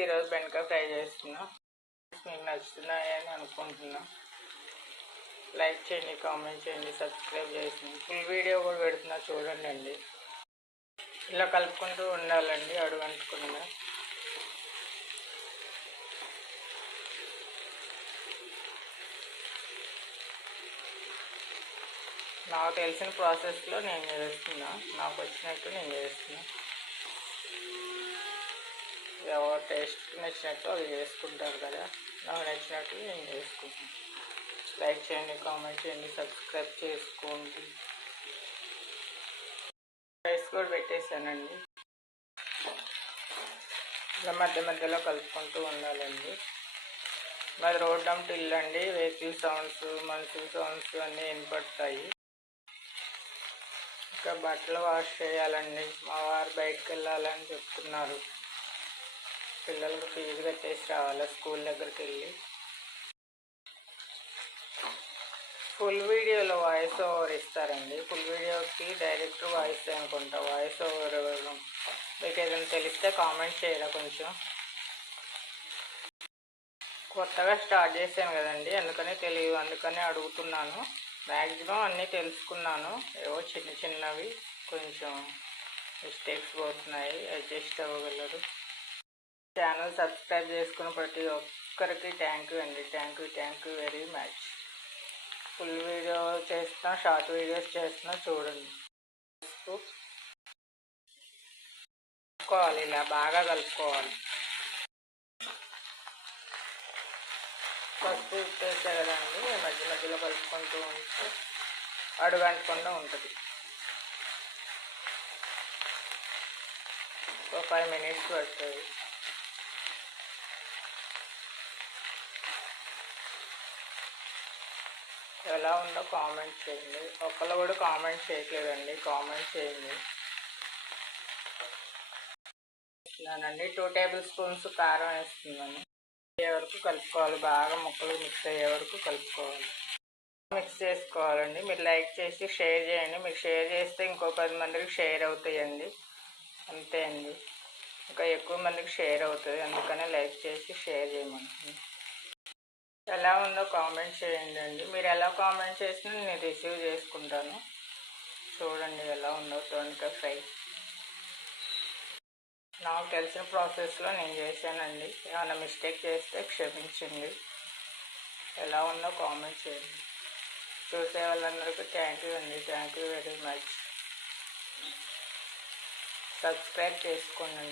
ఈరోజు బెండకాయ ఫ్రై చేస్తున్నా. మీకు నచ్చుతున్నాయని అనుకుంటున్నా. లైక్ చేయండి, కామెంట్ చేయండి, సబ్స్క్రైబ్ చేయండి. ఫుల్ వీడియో కూడా పెడుతున్నా చూడండి. ఇలా కలుపుకుంటూ ఉండాలండి అడుగంటకుండా. నాకు తెలిసిన ప్రాసెస్లో నేను చేస్తున్నా, నాకు వచ్చినట్టు నేను చేస్తున్నా. ఎవరు టేస్ట్ నచ్చినట్టు అవి చేసుకుంటారు కదా, నాకు నచ్చినట్టు నేను చేసుకుంటాను. లైక్ చేయండి, కామెంట్ చేయండి, సబ్స్క్రైబ్ చేసుకోండి. రైస్ కూడా పెట్టేసానండి. ఇలా మధ్య మధ్యలో కలుపుకుంటూ ఉండాలండి. మాది రోడ్డంటి ఇల్లు అండి. వెహికల్ సౌండ్స్, మనుషుల సౌండ్స్ అన్నీ వినపడతాయి. ఇంకా బట్టలు వాష్ చేయాలండి. మా వారు బయటకు వెళ్ళాలని చెప్తున్నారు. పిల్లలకు ఫీజు కట్టేసి రావాలి స్కూల్ దగ్గరికి వెళ్ళి. ఫుల్ వీడియోలో వాయిస్ ఓవర్ ఇస్తారండి. ఫుల్ వీడియోకి డైరెక్టర్ వాయిస్ అనుకుంటా. వాయిస్ ఓవర్ మీకు ఏదైనా తెలిస్తే కామెంట్ చేయరా కొంచెం. కొత్తగా స్టార్ట్ చేశాను కదండి, అందుకనే తెలియదు, అందుకనే అడుగుతున్నాను. మ్యాక్సిమం అన్నీ తెలుసుకున్నాను. ఏవో చిన్న చిన్నవి కొంచెం మిస్టేక్స్ పోతున్నాయి, అడ్జస్ట్ అవ్వగలరు. ఛానల్ సబ్స్క్రైబ్ చేసుకున్న ప్రతి ఒక్కరికి థ్యాంక్ యూ అండి. Thank you very much. Full video చేస్తున్నా, షార్ట్ వీడియోస్ చేస్తున్నా చూడండి. కలుపుకోవాలి, ఇలా బాగా కలుపుకోవాలి. పసుపు వేసా కదండి, మధ్య మధ్యలో కలుపుకుంటూ ఉంటే అడుగంటకుండా ఉంటుంది. ఒక 5 minutes పడుతుంది. ఎలా ఉందో కామెంట్ చేయండి. ఒక్కళ్ళు కూడా కామెంట్ చేయట్లేదండి, కామెంట్ చేయండి. వేస్తున్నానండి. 2 tablespoons కారం వేస్తున్నాను. అయ్యే వరకు కలుపుకోవాలి, బాగా ముక్కలు మిక్స్ అయ్యే వరకు కలుపుకోవాలి. మిక్స్ చేసుకోవాలండి. మీరు లైక్ చేసి షేర్ చేయండి. మీరు షేర్ చేస్తే ఇంకో 10 మందికి షేర్ అవుతాయండి. అంతే అండి, ఇంకా ఎక్కువ మందికి షేర్ అవుతుంది, అందుకనే లైక్ చేసి షేర్ చేయమంటుంది. ఎలా ఉందో కామెంట్ చేయండి అండి. మీరు ఎలా కామెంట్ చేసినా నేను రిసీవ్ చేసుకుంటాను. చూడండి ఎలా ఉందో బెండకాయ ఫ్రై. నాకు తెలిసిన ప్రాసెస్లో నేను చేశానండి. ఏమైనా మిస్టేక్ చేస్తే క్షమించండి. ఎలా ఉందో కామెంట్ చేయండి. చూసే వాళ్ళందరికీ థ్యాంక్ యూ అండి. Thank you very much. Subscribe చేసుకోండి.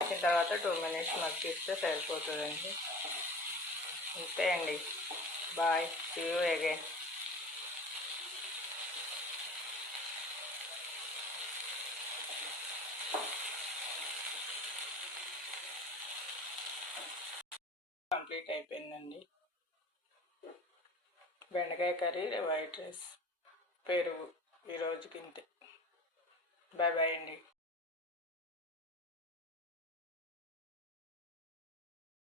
వచ్చిన తర్వాత 2 minutes మగ్గిస్తే సరిపోతుందండి. అంతే అండి. Bye, see you again. Complete అయిపోయిందండి. బెండకాయ కర్రీ, వైట్ రైస్, పెరుగు. ఈరోజుకి ఇంతే. బాయ్ బాయ్ అండి.